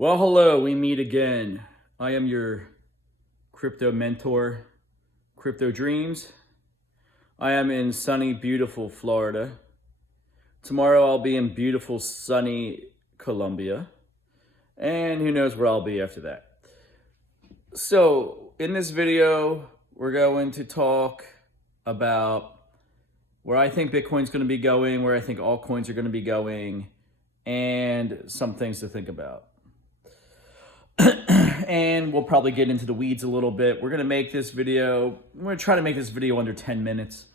Well, hello, we meet again. I am your crypto mentor, Crypto Dreams. I am in sunny, beautiful Florida. Tomorrow I'll be in beautiful, sunny Colombia. And who knows where I'll be after that. So, in this video, we're going to talk about where I think Bitcoin's going to be going, where I think altcoins are going to be going, and some things to think about. And we'll probably get into the weeds a little bit. We're going to try to make this video under 10 minutes.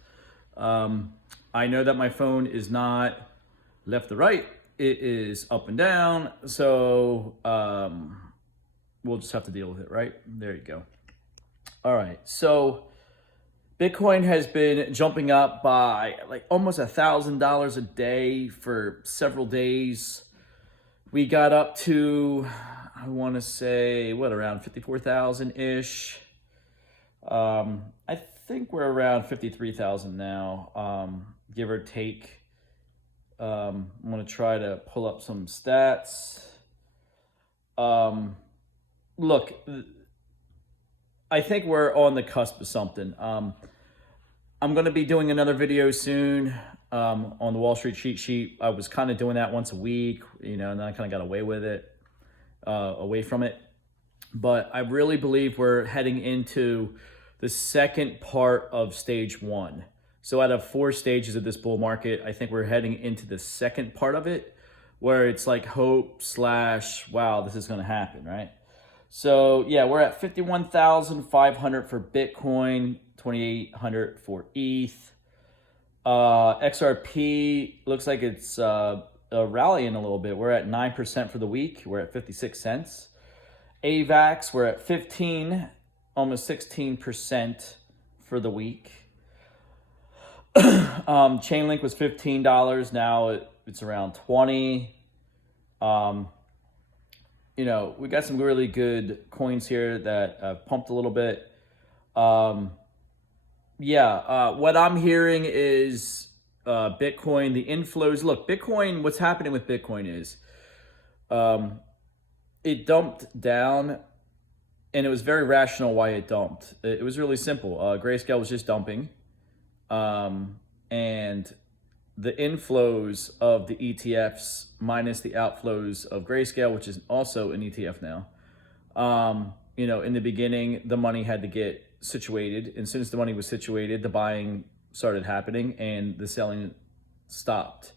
I know that my phone is not left to right. It is up and down. So we'll just have to deal with it, right? There you go. All right. So Bitcoin has been jumping up by like almost $1,000 a day for several days. We got up to, I want to say, around 54,000-ish. I think we're around 53,000 now, give or take. I'm going to try to pull up some stats. Look, I think we're on the cusp of something. I'm going to be doing another video soon on the Wall Street cheat sheet. I was kind of doing that once a week, and then I kind of got away from it. But I really believe we're heading into the second part of stage one. So out of 4 stages of this bull market, I think we're heading into the second part of it, where it's like hope / wow, this is going to happen, right? So yeah, we're at 51,500 for Bitcoin, 2,800 for ETH. XRP looks like it's rallying a little bit. We're at 9% for the week. We're at 56 cents. AVAX, we're at 15, almost 16% for the week. Chainlink was $15. Now it's around 20. We got some really good coins here that pumped a little bit. What I'm hearing is Bitcoin, the inflows. Look, Bitcoin, what's happening with Bitcoin is it dumped down, and it was very rational why it dumped. It was really simple. Grayscale was just dumping, and the inflows of the ETFs minus the outflows of Grayscale, which is also an ETF now. In the beginning, the money had to get situated, and as soon as the money was situated, the buying started happening and the selling stopped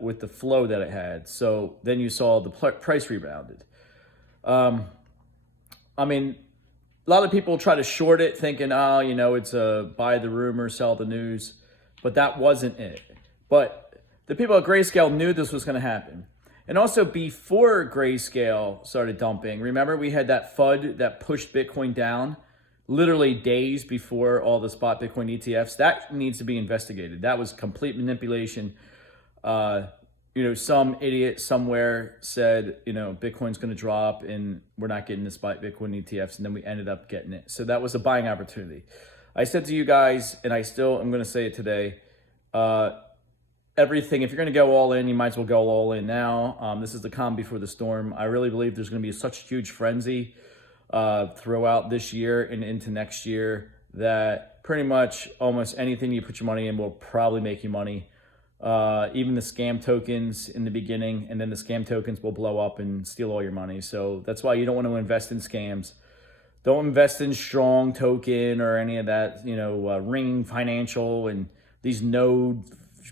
with the flow that it had. So then you saw the price rebounded. A lot of people try to short it thinking, it's a buy the rumor, sell the news, but that wasn't it. But the people at Grayscale knew this was going to happen. And also before Grayscale started dumping, remember we had that FUD that pushed Bitcoin down literally days before all the spot Bitcoin ETFs. That needs to be investigated. That was complete manipulation. Some idiot somewhere said, Bitcoin's going to drop and we're not getting the spot Bitcoin ETFs. And then we ended up getting it. So that was a buying opportunity. I said to you guys, and I still am going to say it today, everything, if you're going to go all in, you might as well go all in now. This is the calm before the storm. I really believe there's going to be such a huge frenzy throughout this year and into next year that pretty much almost anything you put your money in will probably make you money. Even the scam tokens in the beginning, and then the scam tokens will blow up and steal all your money. So that's why you don't want to invest in scams. Don't invest in Strong token or any of that, Ring Financial and these node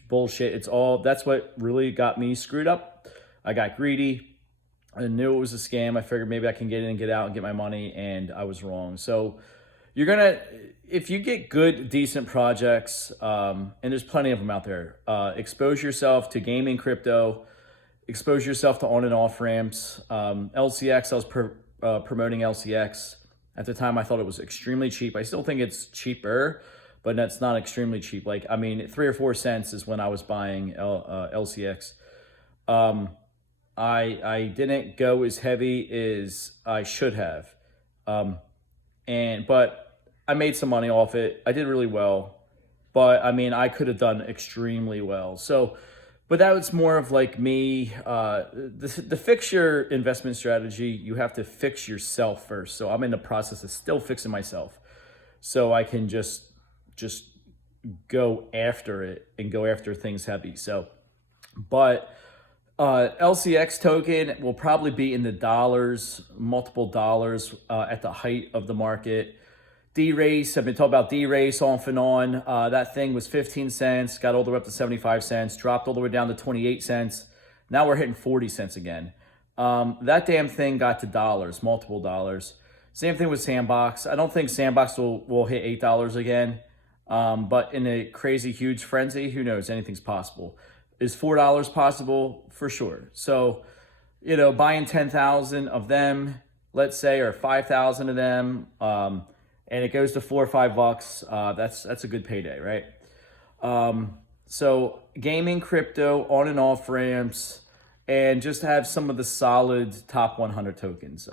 bullshit. That's what really got me screwed up. I got greedy. I knew it was a scam. I figured maybe I can get in and get out and get my money, and I was wrong. So if you get good, decent projects, and there's plenty of them out there, expose yourself to gaming crypto, expose yourself to on and off ramps. LCX, I was promoting LCX. At the time, I thought it was extremely cheap. I still think it's cheaper, but that's not extremely cheap. 3 or 4 cents is when I was buying LCX. I didn't go as heavy as I should have. But I made some money off it. I did really well, but I could have done extremely well. So But that was more of like me. The fix your investment strategy, you have to fix yourself first. So I'm in the process of still fixing myself, so I can just go after it and go after things heavy. So, but LCX token will probably be in the dollars, multiple dollars at the height of the market. D-Race, I've been talking about D-Race off and on. That thing was 15 cents, got all the way up to 75 cents, dropped all the way down to 28 cents. Now we're hitting 40 cents again. That damn thing got to dollars, multiple dollars. Same thing with Sandbox. I don't think Sandbox will hit $8 again. But in a crazy, huge frenzy, who knows? Anything's possible. Is $4 possible? For sure. So, buying 10,000 of them, let's say, or 5,000 of them, and it goes to $4 or $5, that's a good payday, right? So gaming, crypto, on and off ramps, and just have some of the solid top 100 tokens.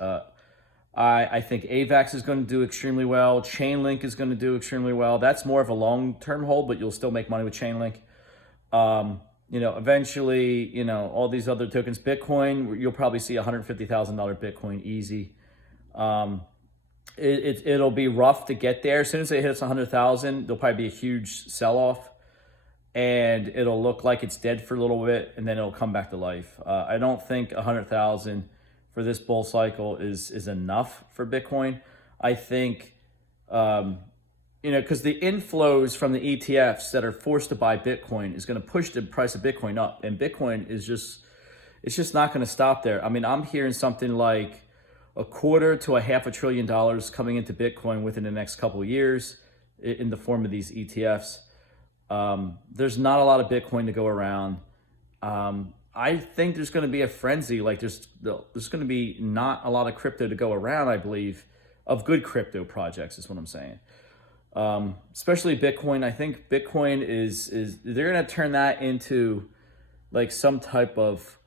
I think AVAX is going to do extremely well. Chainlink is going to do extremely well. That's more of a long-term hold, but you'll still make money with Chainlink. Eventually, all these other tokens, Bitcoin, you'll probably see $150,000 Bitcoin easy. It'll be rough to get there. As soon as it hits 100,000, there'll probably be a huge sell-off, and it'll look like it's dead for a little bit, and then it'll come back to life. I don't think 100,000 for this bull cycle is enough for Bitcoin. I think, because the inflows from the ETFs that are forced to buy Bitcoin is going to push the price of Bitcoin up, and Bitcoin is just not going to stop there. I mean, I'm hearing something like $250 to $500 billion coming into Bitcoin within the next couple of years in the form of these ETFs. There's not a lot of Bitcoin to go around. I think there's going to be a frenzy. Like there's going to be not a lot of crypto to go around, I believe, of good crypto projects is what I'm saying. Especially Bitcoin. I think Bitcoin is they're going to turn that into like some type of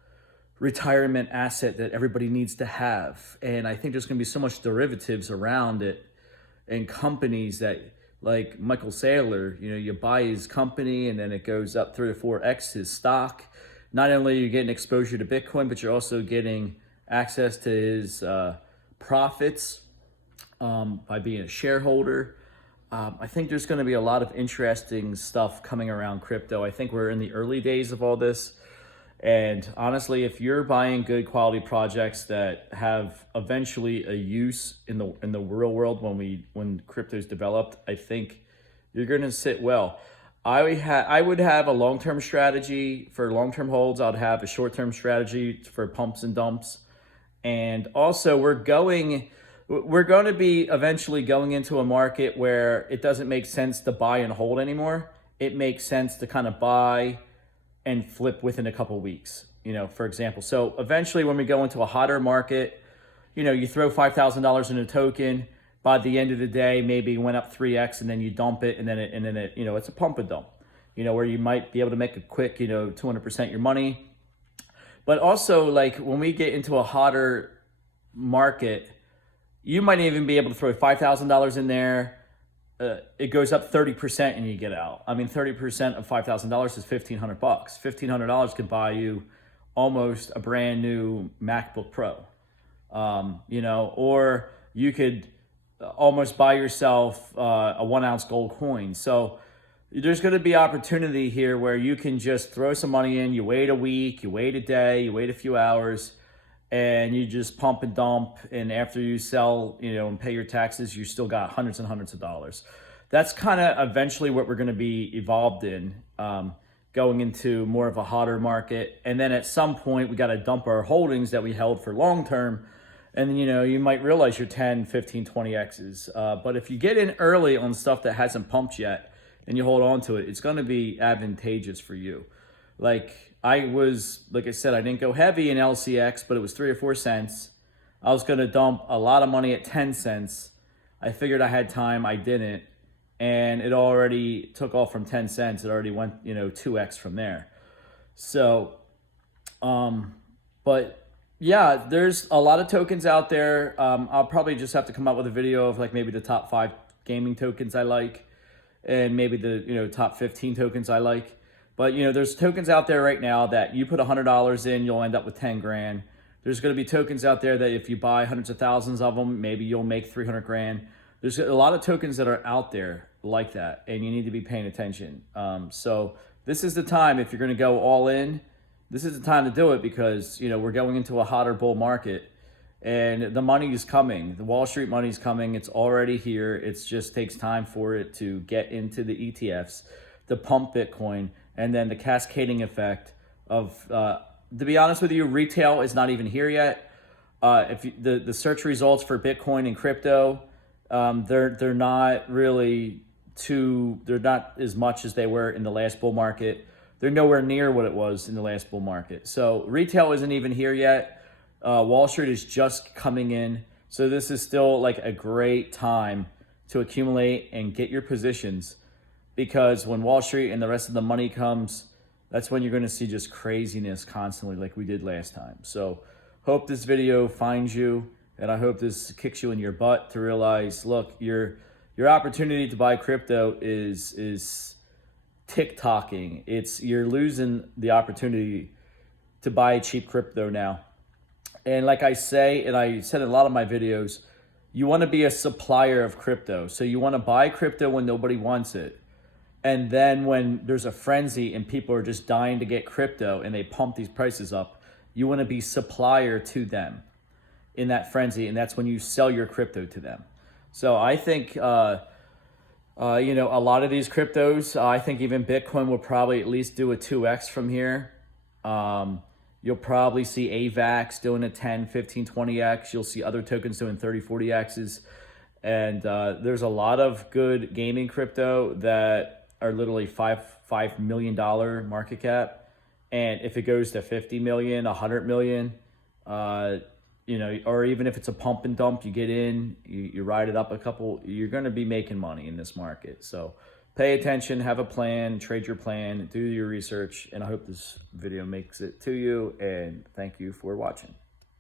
retirement asset that everybody needs to have. And I think there's going to be so much derivatives around it and companies that, like Michael Saylor, you buy his company and then it goes up 3 or 4x his stock. Not only are you getting exposure to Bitcoin, but you're also getting access to his profits by being a shareholder. I think there's going to be a lot of interesting stuff coming around crypto. I think we're in the early days of all this. And honestly, if you're buying good quality projects that have eventually a use in the real world when crypto's developed, I think you're going to sit well. I would have a long-term strategy for long-term holds. I'd have a short-term strategy for pumps and dumps. And also we're going to be eventually going into a market where it doesn't make sense to buy and hold anymore. It makes sense to kind of buy and flip within a couple weeks, for example. So eventually when we go into a hotter market, you throw $5,000 in a token, by the end of the day, maybe it went up 3x and then you dump it and then it it's a pump and dump, where you might be able to make a quick, 200% your money. But also like when we get into a hotter market, you might even be able to throw $5,000 in there. It goes up 30% and you get out. I mean, 30% of $5,000 is $1,500. $1,500 can buy you almost a brand new MacBook Pro. Or you could almost buy yourself a 1 ounce gold coin. So there's going to be opportunity here where you can just throw some money in. You wait a week, you wait a day, you wait a few hours, and you just pump and dump. And after you sell, and pay your taxes, you still got hundreds and hundreds of dollars. That's kind of eventually what we're going to be evolved in, going into more of a hotter market. And then at some point, we got to dump our holdings that we held for long term. And, you might realize you're 10, 15, 20 X's. But if you get in early on stuff that hasn't pumped yet and you hold on to it, it's going to be advantageous for you. Like I said, I didn't go heavy in LCX, but it was 3 or 4 cents. I was going to dump a lot of money at 10 cents. I figured I had time. I didn't. And it already took off from 10 cents. It already went, 2x from there. So, but yeah, there's a lot of tokens out there. I'll probably just have to come out with a video of like maybe the top 5 gaming tokens I like and maybe the, top 15 tokens I like. But, you know, there's tokens out there right now that you put $100 in, you'll end up with 10 grand. There's going to be tokens out there that if you buy hundreds of thousands of them, maybe you'll make 300 grand. There's a lot of tokens that are out there like that, and you need to be paying attention. So this is the time, if you're going to go all in, this is the time to do it, because, you know, we're going into a hotter bull market and the money is coming. The Wall Street money is coming. It's already here. It just takes time for it to get into the ETFs, to pump Bitcoin, and then the cascading effect of, to be honest with you, retail is not even here yet. If you, the search results for Bitcoin and crypto, they're not really they're not as much as they were in the last bull market. They're nowhere near what it was in the last bull market. So retail isn't even here yet. Wall Street is just coming in. So this is still like a great time to accumulate and get your positions, because when Wall Street and the rest of the money comes, that's when you're going to see just craziness constantly like we did last time. So hope this video finds you, and I hope this kicks you in your butt to realize, look, your opportunity to buy crypto is tick-tocking. You're losing the opportunity to buy cheap crypto now. And like I say, and I said in a lot of my videos, you want to be a supplier of crypto. So you want to buy crypto when nobody wants it. And then when there's a frenzy and people are just dying to get crypto and they pump these prices up, you want to be supplier to them in that frenzy. And that's when you sell your crypto to them. So I think, you know, a lot of these cryptos, I think even Bitcoin will probably at least do a 2x from here. You'll probably see AVAX doing a 10, 15, 20x. You'll see other tokens doing 30, 40x's. And there's a lot of good gaming crypto that are literally $5 million market cap. And if it goes to 50 million, 100 million, you know, or even if it's a pump and dump, you get in, you ride it up a couple, you're going to be making money in this market. So pay attention, have a plan, trade your plan, do your research, and I hope this video makes it to you, and thank you for watching.